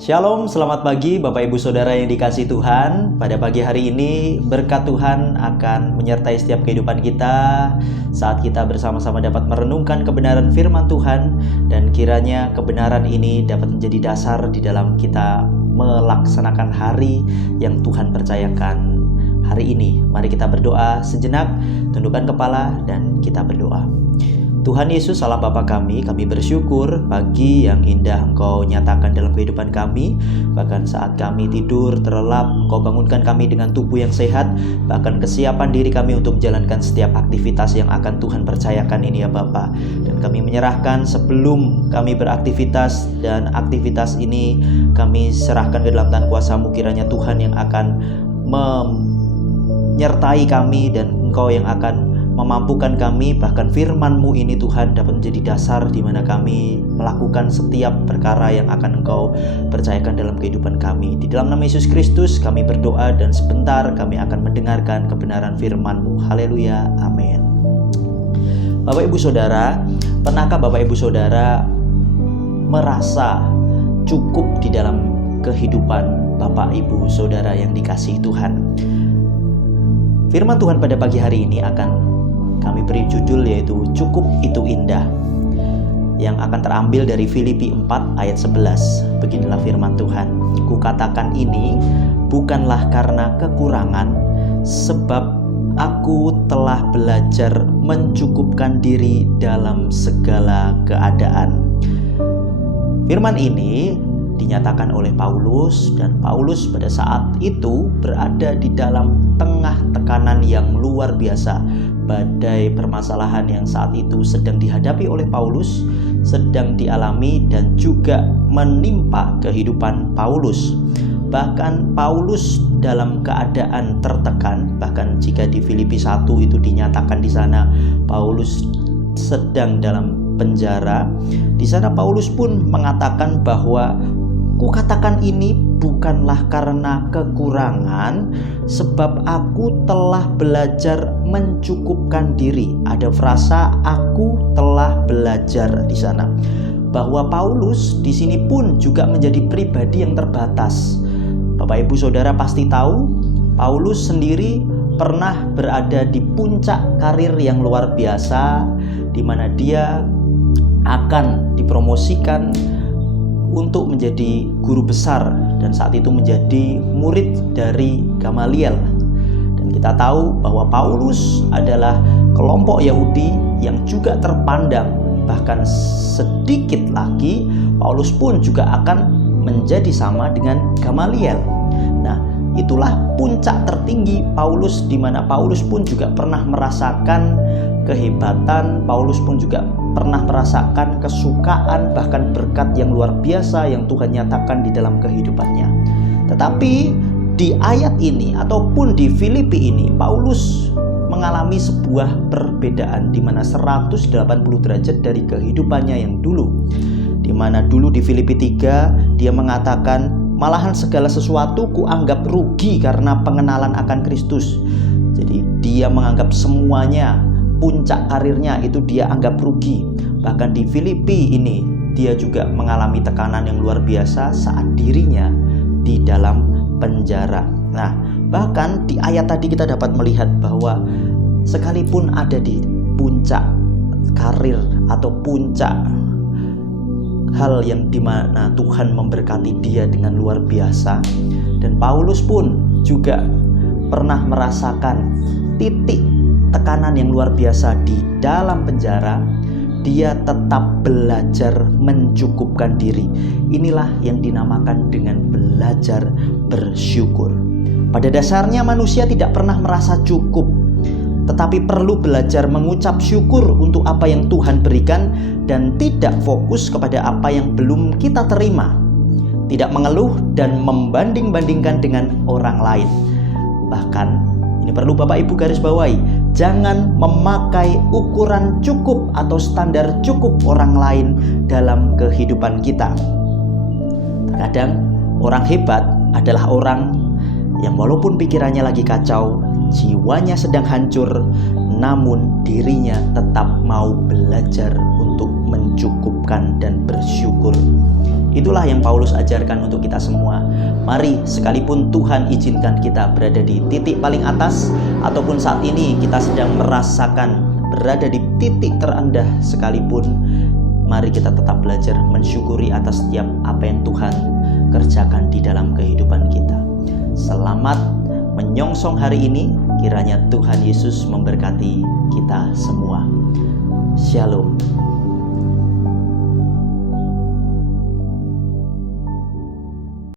Shalom, selamat pagi Bapak Ibu Saudara yang dikasihi Tuhan. Pada pagi hari ini berkat Tuhan akan menyertai setiap kehidupan kita saat kita bersama-sama dapat merenungkan kebenaran firman Tuhan, dan kiranya kebenaran ini dapat menjadi dasar di dalam kita melaksanakan hari yang Tuhan percayakan hari ini. Mari kita berdoa sejenak, tundukkan kepala dan kita berdoa. Tuhan Yesus Allah Bapa kami bersyukur pagi yang indah Engkau nyatakan dalam kehidupan kami. Bahkan saat kami tidur terlelap, Engkau bangunkan kami dengan tubuh yang sehat. Bahkan kesiapan diri kami untuk menjalankan setiap aktivitas yang akan Tuhan percayakan ini ya Bapa. Dan kami menyerahkan sebelum kami beraktivitas, dan aktivitas ini kami serahkan ke dalam tangan kuasa-Mu. Kiranya Tuhan yang akan menyertai kami, dan Engkau yang akan memampukan kami, bahkan firman-Mu ini Tuhan dapat menjadi dasar di mana kami melakukan setiap perkara yang akan Engkau percayakan dalam kehidupan kami. Di dalam nama Yesus Kristus kami berdoa, dan sebentar kami akan mendengarkan kebenaran firman-Mu. Haleluya, amin. Bapak Ibu Saudara, pernahkah Bapak Ibu Saudara merasa cukup di dalam kehidupan Bapak Ibu Saudara yang dikasihi Tuhan? Firman Tuhan pada pagi hari ini akan kami beri judul, yaitu Cukup Itu Indah, yang akan terambil dari Filipi 4 ayat 11. Beginilah firman Tuhan. Kukatakan ini bukanlah karena kekurangan, sebab aku telah belajar mencukupkan diri dalam segala keadaan. Firman ini dinyatakan oleh Paulus, dan Paulus pada saat itu berada di dalam tengah tekanan yang luar biasa. Badai permasalahan yang saat itu sedang dihadapi oleh Paulus, sedang dialami dan juga menimpa kehidupan Paulus. Bahkan Paulus dalam keadaan tertekan. Bahkan jika di Filipi 1 itu dinyatakan di sana Paulus sedang dalam penjara, di sana Paulus pun mengatakan bahwa kukatakan ini bukanlah karena kekurangan, sebab aku telah belajar mencukupkan diri. Ada frasa aku telah belajar di sana. Bahwa Paulus di sini pun juga menjadi pribadi yang terbatas. Bapak Ibu Saudara pasti tahu, Paulus sendiri pernah berada di puncak karir yang luar biasa, di mana dia akan dipromosikan untuk menjadi guru besar, dan saat itu menjadi murid dari Gamaliel. Dan kita tahu bahwa Paulus adalah kelompok Yahudi yang juga terpandang. Bahkan sedikit lagi Paulus pun juga akan menjadi sama dengan Gamaliel. Nah, itulah puncak tertinggi Paulus, di mana Paulus pun juga pernah merasakan kehebatan. Paulus pun juga pernah merasakan kesukaan, bahkan berkat yang luar biasa yang Tuhan nyatakan di dalam kehidupannya. Tetapi di ayat ini ataupun di Filipi ini, Paulus mengalami sebuah perbedaan di mana 180 derajat dari kehidupannya yang dulu. Di mana dulu di Filipi 3 dia mengatakan, malahan segala sesuatu kuanggap rugi karena pengenalan akan Kristus. Jadi dia menganggap semuanya, puncak karirnya itu dia anggap rugi. Bahkan di Filipi ini dia juga mengalami tekanan yang luar biasa saat dirinya di dalam penjara. Nah, bahkan di ayat tadi kita dapat melihat bahwa sekalipun ada di puncak karir atau puncak hal yang dimana Tuhan memberkati dia dengan luar biasa, dan Paulus pun juga pernah merasakan titik tekanan yang luar biasa di dalam penjara, dia tetap belajar mencukupkan diri. Inilah yang dinamakan dengan belajar bersyukur. Pada dasarnya manusia tidak pernah merasa cukup, tetapi perlu belajar mengucap syukur untuk apa yang Tuhan berikan, dan tidak fokus kepada apa yang belum kita terima. Tidak mengeluh dan membanding-bandingkan dengan orang lain. Bahkan ini perlu Bapak Ibu garis bawahi, jangan memakai ukuran cukup atau standar cukup orang lain dalam kehidupan kita. Terkadang orang hebat adalah orang yang walaupun pikirannya lagi kacau, jiwanya sedang hancur, namun dirinya tetap mau belajar untuk mencukupkan dan bersyukur. Itulah yang Paulus ajarkan untuk kita semua. Mari, sekalipun Tuhan izinkan kita berada di titik paling atas, ataupun saat ini kita sedang merasakan berada di titik terendah sekalipun, mari kita tetap belajar mensyukuri atas setiap apa yang Tuhan kerjakan di dalam kehidupan kita. Selamat menyongsong hari ini. Kiranya Tuhan Yesus memberkati kita semua. Shalom.